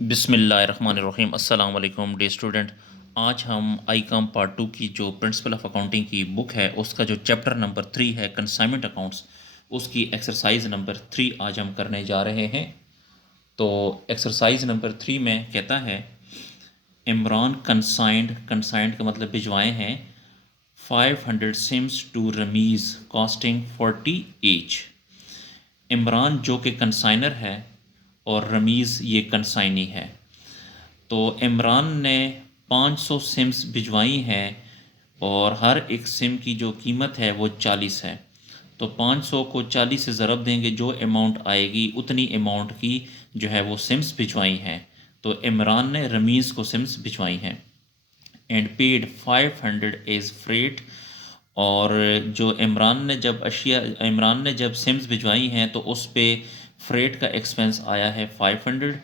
बिस्मिल्लाहिर्रहमानिर्रहीम अस्सलाम वालेकुम डे स्टूडेंट। आज हम आईकॉम पार्ट 2 की जो प्रिंसिपल ऑफ अकाउंटिंग की बुक है उसका जो चैप्टर नंबर 3 है कंसाइनमेंट अकाउंट्स, उसकी एक्सरसाइज नंबर 3 आज हम करने जा रहे हैं। तो एक्सरसाइज नंबर 3 में कहता है इमरान कंसाइंड, कंसाइंड का मतलब भिजवाए हैं 500 sims to Ramiz costing 40 each. Imran जो कि कंसाइनर है और रमीज़ ये कंसाइनी है। तो इमरान ने 500 सिम्स भिजवाई हैं और हर एक सिम की जो कीमत है वो 40 है। तो 500 को 40 से ज़रब देंगे, जो अमाउंट आएगी उतनी अमाउंट की जो है वो सिम्स भिजवाई हैं। तो इमरान ने रमीज़ को सिम्स भिजवाई हैं एंड पेड 500 एज फ्रेट। और जो इमरान ने जब सिम्स भिजवाई हैं तो उस पे फ्रेट का एक्सपेंस आया है 500।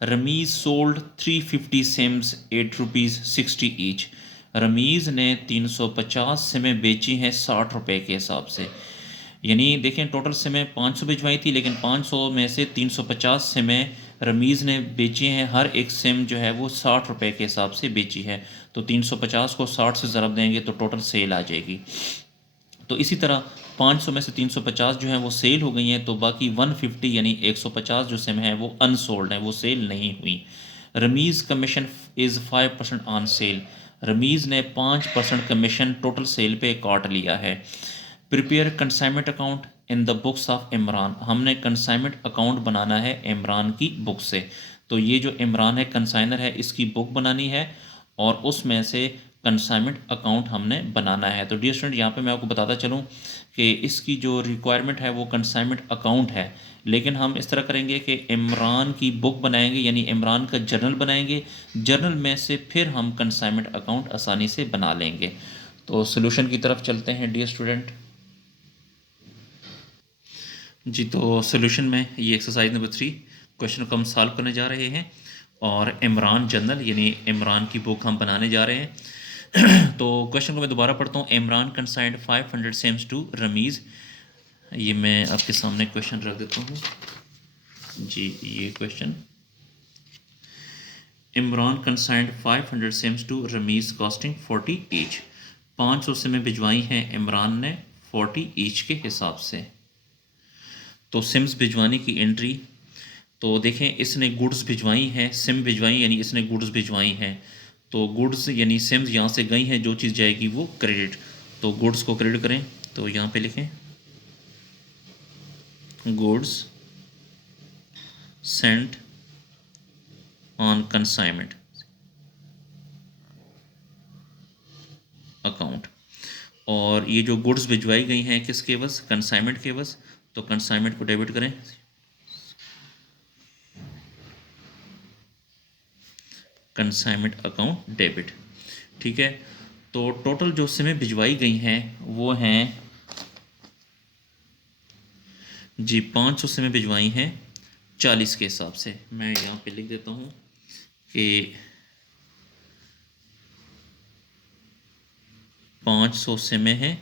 Ramiz sold 350 sims 8 rupees 60 each. Ramiz ने 350 सिमें बेची हैं 60 रुपये के हिसाब से। यानी देखें, टोटल सिमें 500 भिजवाई थी, लेकिन 500 में से 350 सिमें रमीज़ ने बेची हैं। हर एक सिम जो है वो 60 रुपये के हिसाब से बेची है। तो 350 को 60 से ज़रब देंगे तो टोटल सेल आ जाएगी। तो इसी तरह 500 में से 350 जो है वो सेल हो गई हैं, तो बाकी 150 यानी 150 जो सिम है वो अनसोल्ड हैं, वो सेल नहीं हुई। Ramiz commission is 5% on sale. Ramiz ने 5% कमीशन टोटल सेल पे काट लिया है। Prepare consignment account in the books of Imran. हमने कंसाइनमेंट अकाउंट बनाना है इमरान की बुक से। तो ये जो इमरान है कंसाइनर है, इसकी बुक बनानी है और उसमें से कंसाइनमेंट अकाउंट हमने बनाना है। तो डियर स्टूडेंट, यहाँ पे मैं आपको बताता चलूँ कि इसकी जो रिक्वायरमेंट है वो कंसाइनमेंट अकाउंट है, लेकिन हम इस तरह करेंगे कि इमरान की बुक बनाएंगे, यानी इमरान का जर्नल बनाएंगे। जर्नल में से फिर हम कंसाइनमेंट अकाउंट आसानी से बना लेंगे। तो सोल्यूशन की तरफ चलते हैं डियर स्टूडेंट। जी, तो सोल्यूशन में ये एक्सरसाइज नंबर 3 क्वेश्चन को हम सॉल्व करने जा रहे हैं और इमरान जर्नल यानी इमरान की बुक हम बनाने जा रहे हैं। तो क्वेश्चन को मैं दोबारा पढ़ता हूँ। Imran consigned 500 SIMs to Rameez. ये मैं आपके सामने क्वेश्चन रख देता हूँ जी। ये question, Imran consigned 500 SIMs to Ramiz costing 40 each. 500 सिमें भिजवाई हैं इमरान ने 40 ईच के हिसाब से। तो सिम्स भिजवाने की एंट्री, तो देखें इसने गुड्स भिजवाई हैं, सिम भिजवाई यानी इसने गुड्स भिजवाई हैं। तो गुड्स यानी सिम्स यहाँ से गई हैं, जो चीज़ जाएगी वो क्रेडिट। तो गुड्स को क्रेडिट करें, तो यहाँ पे लिखें goods sent on consignment account. और ये जो गुड्स भिजवाई गई हैं किसके बस, कंसाइनमेंट के बस। तो कंसाइनमेंट को डेबिट करें, कंसाइनमेंट अकाउंट डेबिट। ठीक है। तो टोटल जो सिमें भिजवाई गई हैं वो हैं जी 500 सिमें भिजवाई हैं 40 के हिसाब से। मैं यहाँ पे लिख देता हूँ कि 500 सिमें हैं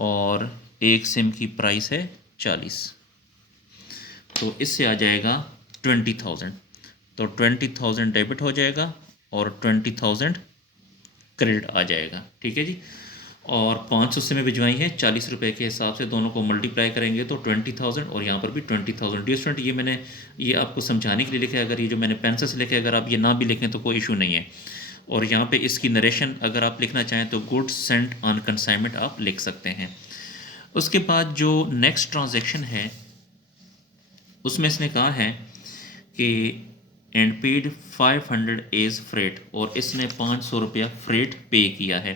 और एक सिम की प्राइस है 40। तो इससे आ जाएगा 20,000। तो 20,000 डेबिट हो जाएगा और 20,000 क्रेडिट आ जाएगा। ठीक है जी। और 500 से में भिजवाई है 40 रुपये के हिसाब से, दोनों को मल्टीप्लाई करेंगे तो 20,000 और यहाँ पर भी 20,000। डियर स्टूडेंट, ये मैंने ये आपको समझाने के लिए लिखा है। अगर ये जो मैंने पेंसिल से लिखा है, अगर आप ये ना भी लिखें तो कोई इशू नहीं है। और यहाँ पे इसकी नरेशन अगर आप लिखना चाहें तो गुड्स सेंट ऑन कंसाइनमेंट आप लिख सकते हैं। उसके बाद जो नेक्स्ट ट्रांजेक्शन है उसमें इसने कहा है कि एंड पेड 500 एज फ्रेट, और इसने 500 रुपया फ्रेट पे किया है।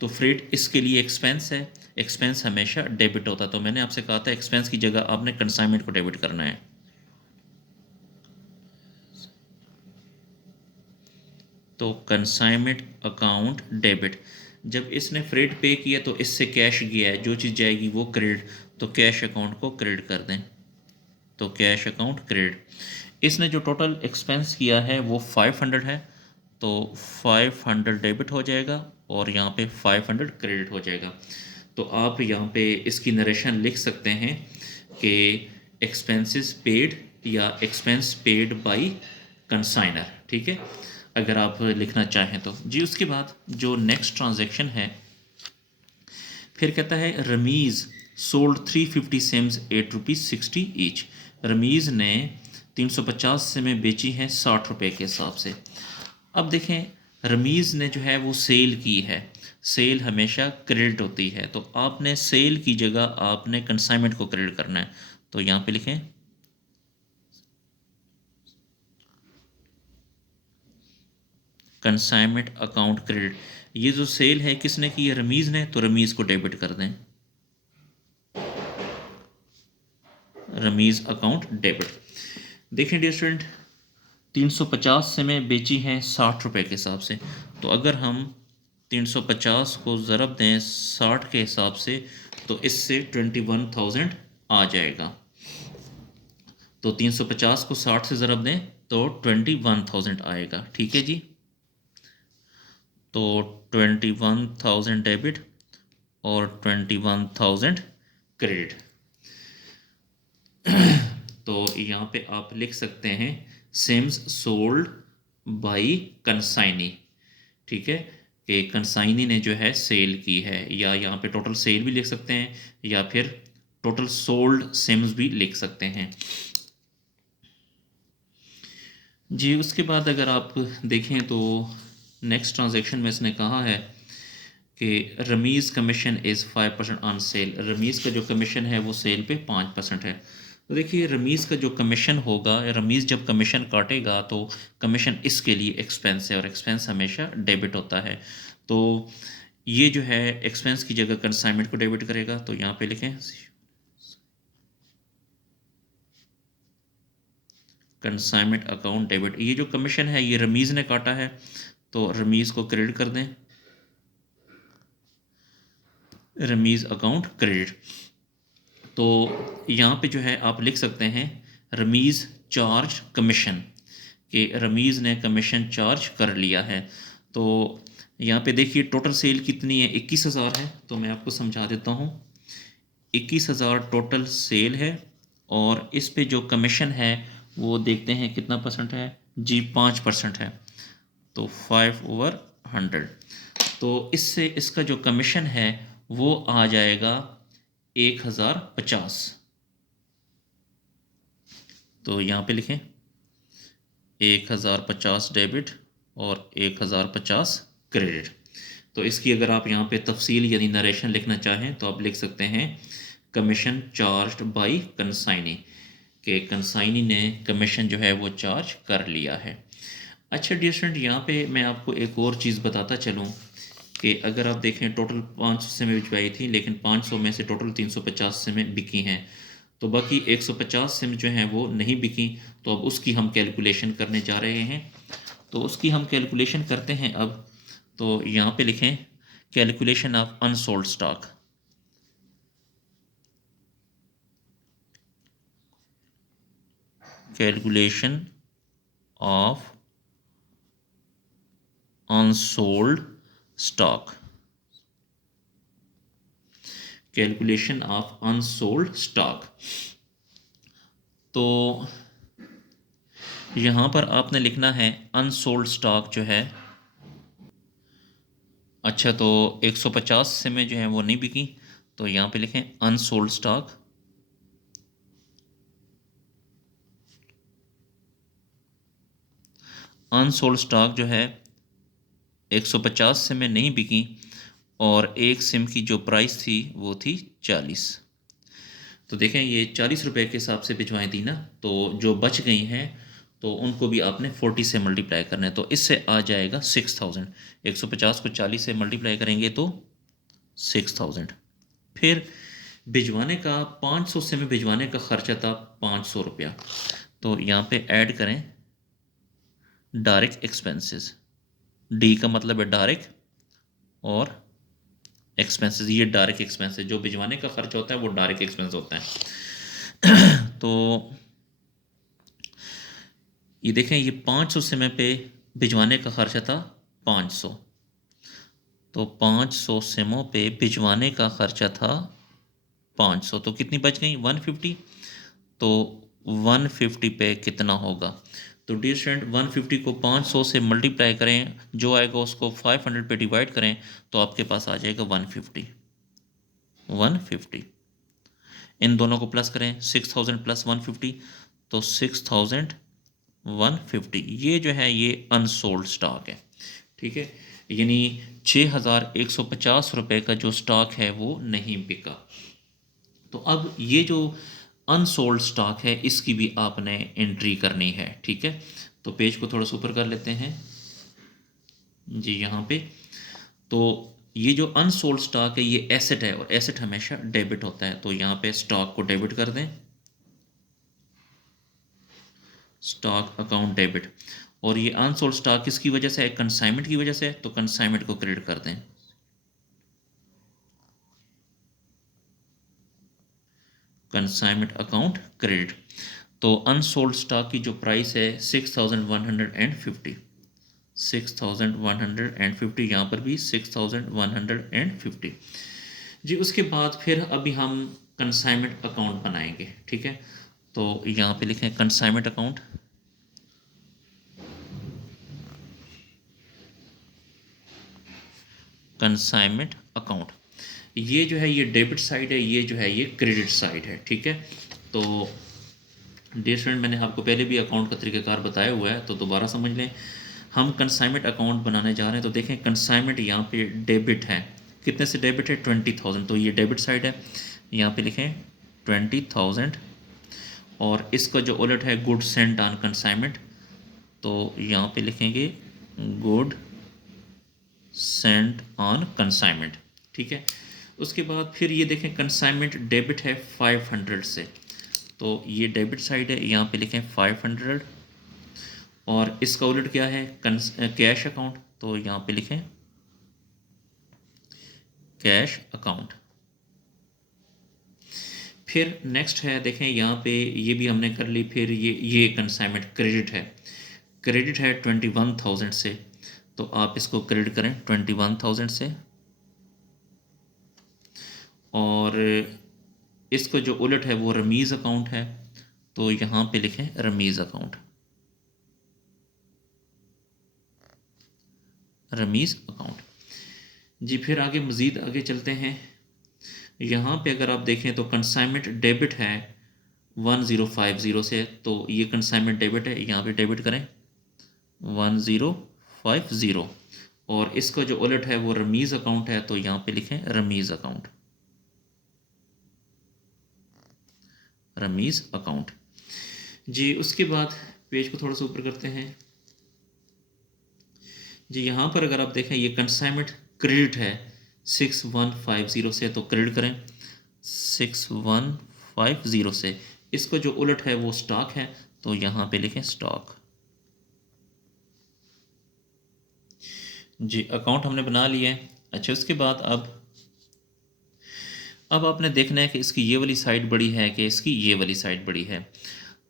तो फ्रेट इसके लिए एक्सपेंस है, एक्सपेंस हमेशा डेबिट होता है। तो मैंने आपसे कहा था एक्सपेंस की जगह आपने कंसाइनमेंट को डेबिट करना है। तो कंसाइनमेंट अकाउंट डेबिट, जब इसने फ्रेट पे किया तो इससे कैश गया है, जो चीज़ जाएगी वो क्रेडिट। तो कैश अकाउंट को क्रेडिट कर दें, तो कैश अकाउंट क्रेडिट। इसने जो टोटल एक्सपेंस किया है वो 500 है, तो 500 डेबिट हो जाएगा और यहाँ पे 500 क्रेडिट हो जाएगा। तो आप यहाँ पे इसकी नरेशन लिख सकते हैं कि एक्सपेंसेस पेड या एक्सपेंस पेड बाय कंसाइनर, ठीक है, अगर आप लिखना चाहें तो जी। उसके बाद जो नेक्स्ट ट्रांजैक्शन है, फिर कहता है Ramiz sold 350 sims ₹8.60 each. Ramiz ने 350 सिमें बेची हैं 60 रुपये के हिसाब से। अब देखें, रमीज़ ने जो है वो सेल की है, सेल हमेशा क्रेडिट होती है, तो आपने सेल की जगह आपने कंसाइनमेंट को क्रेडिट करना है। तो यहाँ पे लिखें कंसाइनमेंट अकाउंट क्रेडिट। ये जो सेल है किसने की है? रमीज़ ने, तो रमीज़ को डेबिट कर दें, रमीज़ अकाउंट डेबिट। देखें डियर स्टूडेंट, 350 से में बेची हैं 60 रुपये के हिसाब से, तो अगर हम 350 को ज़रब दें 60 के हिसाब से तो इससे 21,000 आ जाएगा। तो 350 को 60 से ज़रब दें तो 21,000 आएगा, ठीक है जी। तो 21,000 डेबिट और 21,000 क्रेडिट। तो यहाँ पे आप लिख सकते हैं सिम्स सोल्ड बाई कंसाइनी, ठीक है, कि कंसाइनी ने जो है सेल की है, या यहाँ पे टोटल सेल भी लिख सकते हैं या फिर टोटल सोल्ड सिम्स भी लिख सकते हैं जी। उसके बाद अगर आप देखें तो नेक्स्ट ट्रांजैक्शन में इसने कहा है कि Ramiz commission is 5% on sale. Ramiz का जो कमीशन है वो सेल पे 5% है। तो देखिए, रमीज़ का जो कमीशन होगा, रमीज़ जब कमीशन काटेगा तो कमीशन इसके लिए एक्सपेंस है, और एक्सपेंस हमेशा डेबिट होता है। तो ये जो है एक्सपेंस की जगह कंसाइनमेंट को डेबिट करेगा, तो यहाँ पे लिखें कंसाइनमेंट अकाउंट डेबिट। ये जो कमीशन है ये रमीज़ ने काटा है, तो रमीज़ को क्रेडिट कर दें, रमीज़ अकाउंट क्रेडिट। तो यहाँ पे जो है आप लिख सकते हैं रमीज़ चार्ज कमीशन, कि रमीज़ ने कमीशन चार्ज कर लिया है। तो यहाँ पे देखिए टोटल सेल कितनी है, 21,000 है। तो मैं आपको समझा देता हूँ, 21,000 टोटल सेल है, और इस पे जो कमीशन है वो देखते हैं कितना परसेंट है जी, 5% है, तो 5/100। तो इससे इसका जो कमीशन है वो आ जाएगा 1,050। तो यहाँ पे लिखें 1,050 डेबिट और 1,050 क्रेडिट। तो इसकी अगर आप यहाँ पे तफसील यानी नरेशन लिखना चाहें तो आप लिख सकते हैं कमीशन चार्ज्ड बाई कंसाइनी, के कंसाइनी ने कमीशन जो है वो चार्ज कर लिया है। अच्छा डियर स्टूडेंट, यहाँ पे मैं आपको एक और चीज़ बताता चलूँ कि अगर आप देखें टोटल 500 से में भिजवाई थी, लेकिन 500 में से टोटल 350 से में बिकी हैं, तो बाकी 150 सिम जो हैं वो नहीं बिकी। तो अब उसकी हम कैलकुलेशन करने जा रहे हैं, तो उसकी हम कैलकुलेशन करते हैं अब। तो यहाँ पे लिखें calculation of unsold stock. Calculation of unsold stock, calculation of unsold stock. तो यहाँ पर आपने लिखना है अनसोल्ड स्टॉक जो है, अच्छा तो 150 से में जो है वो नहीं बिकी, तो यहाँ पे लिखें अनसोल्ड स्टॉक, अनसोल्ड स्टॉक जो है 150 सिम में नहीं बिकी, और एक सिम की जो प्राइस थी वो थी 40। तो देखें ये 40 रुपये के हिसाब से भिजवाएं थी ना, तो जो बच गई हैं तो उनको भी आपने 40 से मल्टीप्लाई करना है, तो इससे आ जाएगा 6,000। 150 को 40 से मल्टीप्लाई करेंगे तो 6,000। फिर भिजवाने का 500 से में भिजवाने का ख़र्चा था 500 रुपया, तो यहाँ पे ऐड करें डायरेक्ट एक्सपेंसेस। डी का मतलब है डायरेक्ट, और एक्सपेंसेस ये डायरेक्ट एक्सपेंसेस, जो भिजवाने का खर्च होता है वो डायरेक्ट एक्सपेंस होता है। तो ये देखें ये 500 समय पे भिजवाने का खर्चा था 500, तो 500 सिमों पे भिजवाने का खर्चा था 500, तो कितनी बच गई 150। तो 150 पे कितना होगा, तो डियर स्टूडेंट 150 को 500 से मल्टीप्लाई करें, जो आएगा उसको 500 पे डिवाइड करें तो आपके पास आ जाएगा 150। 150 इन दोनों को प्लस करें, 6000 प्लस 150 तो 6150। ये जो है ये अनसोल्ड स्टॉक है, ठीक है, यानी 6150 रुपये का जो स्टॉक है वो नहीं बिका। तो अब ये जो अनसोल्ड स्टॉक है इसकी भी आपने एंट्री करनी है, ठीक है। तो पेज को थोड़ा सा ऊपर कर लेते हैं जी, यहाँ पे। तो ये जो अनसोल्ड स्टॉक है ये एसेट है, और एसेट हमेशा डेबिट होता है, तो यहाँ पे स्टॉक को डेबिट कर दें, स्टॉक अकाउंट डेबिट। और ये अनसोल्ड स्टॉक किसकी वजह से है? कंसाइनमेंट की वजह से, तो कंसाइनमेंट को क्रेडिट कर दें, कंसाइनमेंट अकाउंट क्रेडिट। तो अनसोल्ड स्टॉक की जो प्राइस है 6150, 6150, यहाँ पर भी 6150 जी। उसके बाद फिर अभी हम कंसाइनमेंट अकाउंट बनाएंगे, ठीक है। तो यहाँ पे लिखें कंसाइनमेंट अकाउंट, कंसाइनमेंट अकाउंट। ये जो है ये डेबिट साइड है, ये जो है ये क्रेडिट साइड है, ठीक है। तो डियर स्टूडेंट मैंने आपको पहले भी अकाउंट का तरीक़ाकार बताया हुआ है, तो दोबारा समझ लें। हम कंसाइनमेंट अकाउंट बनाने जा रहे हैं, तो देखें कंसाइनमेंट यहाँ पे डेबिट है, कितने से डेबिट है? 20,000, तो ये डेबिट साइड है। यहाँ पे लिखें 20,000, और इसका जो उलट है गुड सेंट ऑन कंसाइनमेंट, तो यहाँ पे लिखेंगे गुड सेंट ऑन कंसाइनमेंट, ठीक है। उसके बाद फिर ये देखें कंसाइनमेंट डेबिट है 500 से, तो ये डेबिट साइड है, यहाँ पे लिखें 500, और इसका उलट क्या है? कैश अकाउंट, तो यहाँ पे लिखें कैश अकाउंट। फिर नेक्स्ट है, देखें यहाँ पे ये भी हमने कर ली। फिर ये कंसाइनमेंट क्रेडिट है, क्रेडिट है 21,000 से, तो आप इसको क्रेडिट करें 21,000 से। और इसको जो उलट है वो रमीज़ अकाउंट है, तो यहाँ पे लिखें रमीज़ अकाउंट, रमीज़ अकाउंट जी। फिर आगे मज़ीद आगे चलते हैं। यहाँ पे अगर आप देखें तो कंसाइनमेंट डेबिट है 1050 से, तो ये कंसाइनमेंट डेबिट है, यहाँ पे डेबिट करें 1050, और इसका जो उलट है वो रमीज़ अकाउंट है, तो यहाँ पे लिखें रमीज़ अकाउंट, रमीज़ अकाउंट जी। उसके बाद पेज को थोड़ा सा ऊपर करते हैं जी। यहाँ पर अगर आप देखें ये कंसाइनमेंट क्रेडिट है 6150 से, तो क्रेडिट करें 6150 से। इसका जो उलट है वो स्टॉक है, तो यहाँ पे लिखें स्टॉक जी। अकाउंट हमने बना लिया है। अच्छा, उसके बाद अब आपने देखना है कि इसकी ये वाली साइड बड़ी है कि इसकी ये वाली साइड बड़ी है।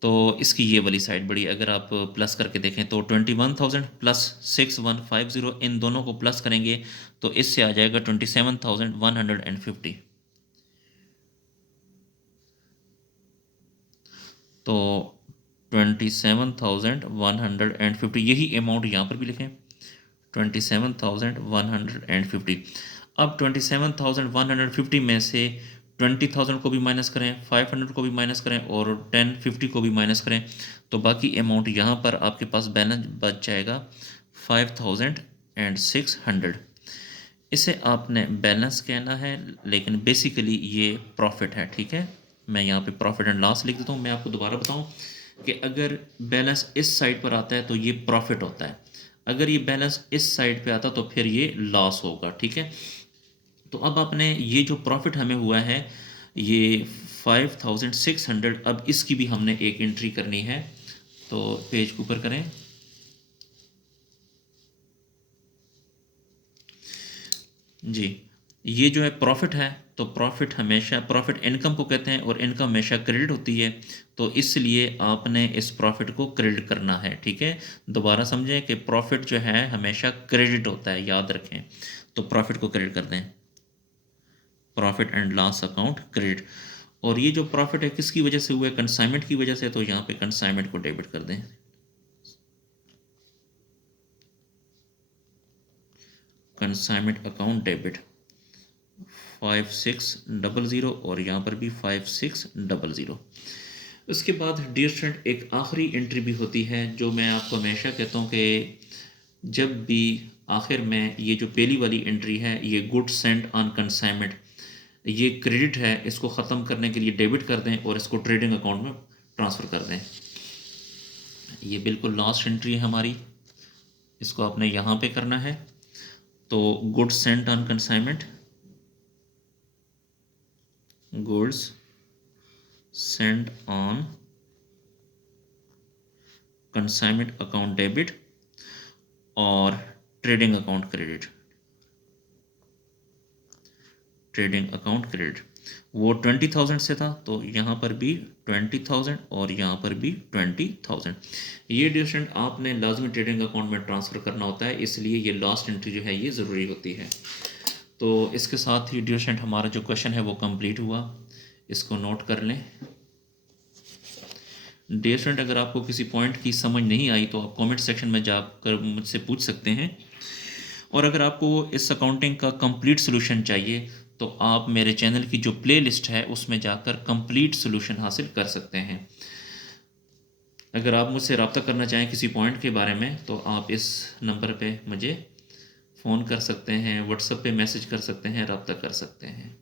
तो इसकी ये वाली साइड बड़ी, अगर आप प्लस करके देखें तो 21,000 प्लस 6150, इन दोनों को प्लस करेंगे तो इससे आ जाएगा 27,150। तो 27,150, यही अमाउंट यहाँ पर भी लिखें 27,150। अब 27,150 में से 20,000 को भी माइनस करें, 500 को भी माइनस करें, और 1050 को भी माइनस करें, तो बाकी अमाउंट यहाँ पर आपके पास बैलेंस बच जाएगा 5,600। इसे आपने बैलेंस कहना है, लेकिन बेसिकली ये प्रॉफिट है, ठीक है। मैं यहाँ पे प्रॉफिट एंड लॉस लिख देता हूँ। मैं आपको दोबारा बताऊँ कि अगर बैलेंस इस साइड पर आता है तो ये प्रॉफिट होता है, अगर ये बैलेंस इस साइड पे आता तो फिर ये लॉस होगा, ठीक है। तो अब आपने ये जो प्रॉफिट हमें हुआ है ये 5,600, अब इसकी भी हमने एक एंट्री करनी है। तो पेज के ऊपर करें जी। ये जो है प्रॉफिट है, तो प्रॉफिट हमेशा, प्रॉफिट इनकम को कहते हैं, और इनकम हमेशा क्रेडिट होती है, तो इसलिए आपने इस प्रॉफिट को क्रेडिट करना है, ठीक है। दोबारा समझें कि प्रॉफिट जो है हमेशा क्रेडिट होता है, याद रखें। तो प्रॉफिट को क्रेडिट कर दें, profit and loss account credit. और ये जो प्रॉफिट है किसकी वजह से हुआ है? कंसाइनमेंट की वजह से, तो यहाँ पे कंसाइनमेंट को डेबिट कर दें, कंसाइनमेंट अकाउंट डेबिट 5600 और यहाँ पर भी 5600। उसके बाद डियर स्टूडेंट एक आखिरी एंट्री भी होती है जो मैं आपको हमेशा कहता हूँ कि जब भी आखिर में ये जो पहली वाली एंट्री है ये गुड सेंट ऑन कंसाइनमेंट, ये क्रेडिट है, इसको ख़त्म करने के लिए डेबिट कर दें और इसको ट्रेडिंग अकाउंट में ट्रांसफ़र कर दें। ये बिल्कुल लास्ट एंट्री है हमारी, इसको आपने यहाँ पे करना है। तो good sent on consignment, goods sent on consignment account debit और trading account credit, trading account credit. वो 20,000 से था तो यहाँ पर भी 20,000 और यहाँ पर भी 20,000। ये डियर स्टूडेंट आपने लाजमी ट्रेडिंग अकाउंट में ट्रांसफ़र करना होता है, इसलिए ये लास्ट एंट्री जो है ये ज़रूरी होती है। तो इसके साथ ही डियर स्टूडेंट हमारा जो क्वेश्चन है वो कंप्लीट हुआ, इसको नोट कर लें। डियर स्टूडेंट अगर आपको किसी पॉइंट की समझ नहीं आई तो आप कमेंट सेक्शन में जाकर मुझसे पूछ सकते हैं, और अगर आपको इस अकाउंटिंग का कंप्लीट सोल्यूशन चाहिए तो आप मेरे चैनल की जो प्लेलिस्ट है उसमें जाकर कंप्लीट सोल्यूशन हासिल कर सकते हैं। अगर आप मुझसे रब्ता करना चाहें किसी पॉइंट के बारे में तो आप इस नंबर पे मुझे फ़ोन कर सकते हैं, व्हाट्सएप पे मैसेज कर सकते हैं, रब्ता कर सकते हैं।